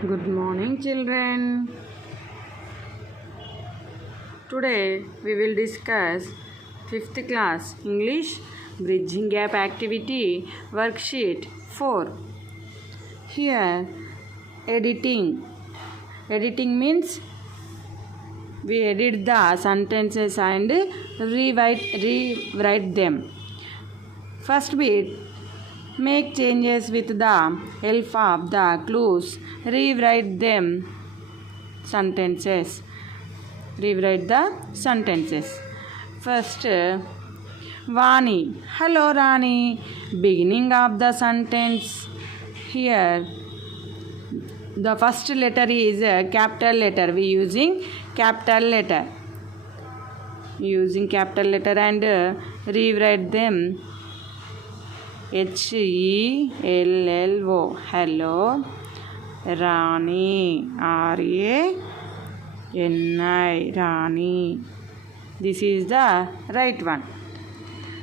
Good morning, children. Today we will discuss 5th class English Bridging Gap Activity Worksheet 4. Here, editing. Editing means we edit the sentences and rewrite them. First bit, make changes with the help of the clues. Rewrite them sentences. Rewrite the sentences. First, Vani. Hello, Rani. Beginning of the sentence. Here, the first letter is a capital letter. We using capital letter. Using capital letter and rewrite them. HELLO. Hello. Rani. RANI. Rani. This is the right one.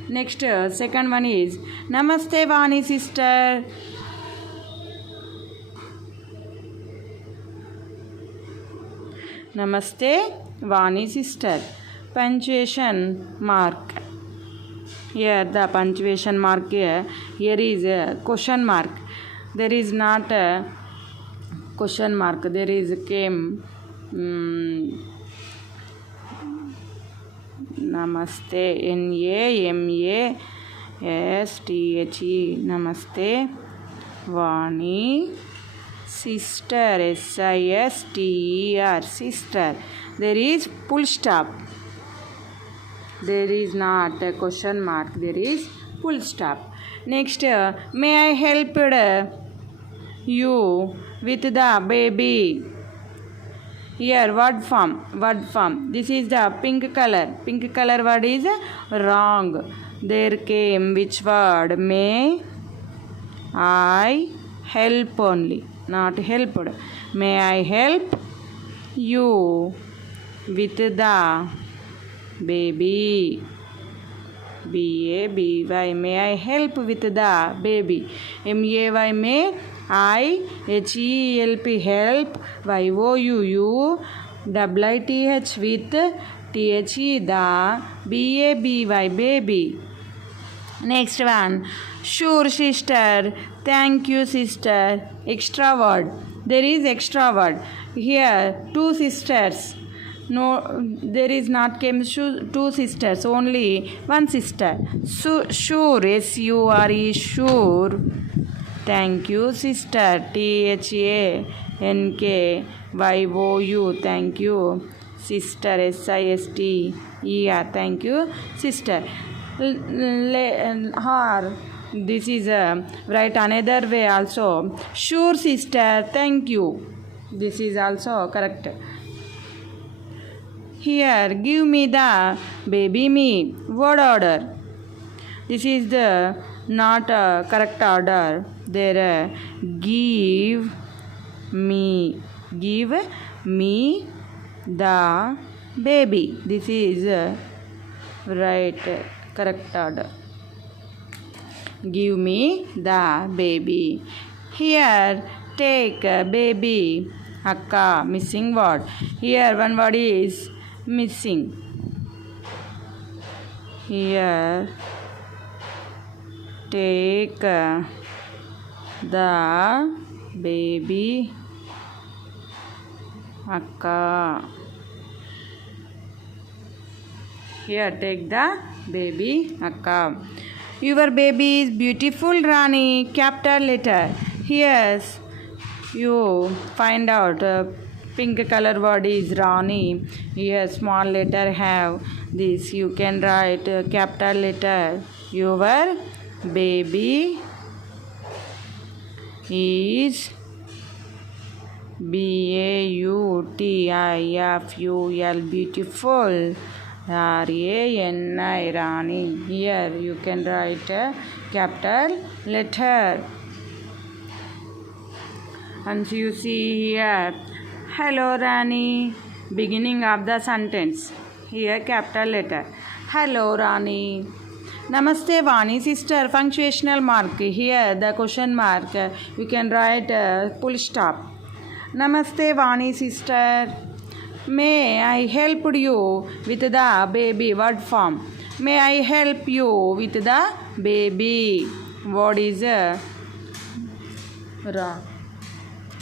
Next, second one is Namaste Vani sister. Namaste Vani sister. Punctuation mark. Here the punctuation mark here is a question mark. There is not a question mark. There is came Namaste NAMASTHE Namaste Vani sister SISTER sister. There is full stop. There is not a question mark. There is full stop. Next, may I help you with the baby? Here, word form. This is the pink color. Pink color word is wrong. There came which word? May I help only. Not helped. May I help you with the baby? BABY. May I help with the baby? MAY. May I HELP help. YOUU WITH with THE the BABY baby. Next one. Sure sister. Thank you sister. Extra word. There is extra word. Here two sisters. No, there is not came two sisters. Only one sister. So, sure. SURE. Sure. Thank you sister. THANKYOU. Thank you sister. SISTER. Thank you sister. Her. This is write another way also. Sure sister. Thank you. This is also correct. Here, give me the baby me. Word order. This is the not correct order. There, give me the baby. This is right correct order. Give me the baby. Here, take baby. Akka, missing word. Here, one word is missing. Here, take the baby. Akka. Here, take the baby. Akka. Your baby is beautiful, Rani. Capital letter. Here, you find out pink color word is Rani. Here, small letter have this. You can write capital letter. Your baby is BAUTIFUL beautiful. RANI Rani. Here you can write a capital letter. And you see here, hello Rani. Beginning of the sentence. Here capital letter. Hello Rani. Namaste Vani sister, punctuational mark. Here the question mark. You can write full stop. Namaste Vani sister. May I help you with the baby word form? May I help you with the baby? What is Ra?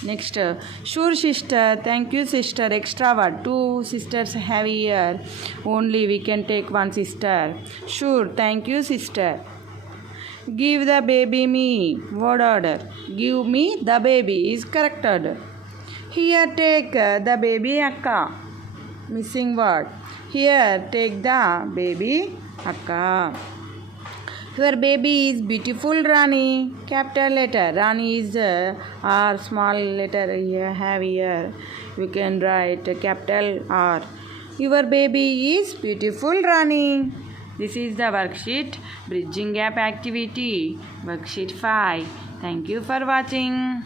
Next, sure sister, thank you sister, extra word. Two sisters have here, only we can take one sister. Sure, thank you sister. Give the baby me, word order. Give me the baby is correct order. Here take the baby akka, missing word. Here take the baby akka. Your baby is beautiful Rani, capital letter. Rani is R, small letter here have here. You can write capital R. Your baby is beautiful Rani. This is the worksheet bridging gap activity, worksheet 5. Thank you for watching.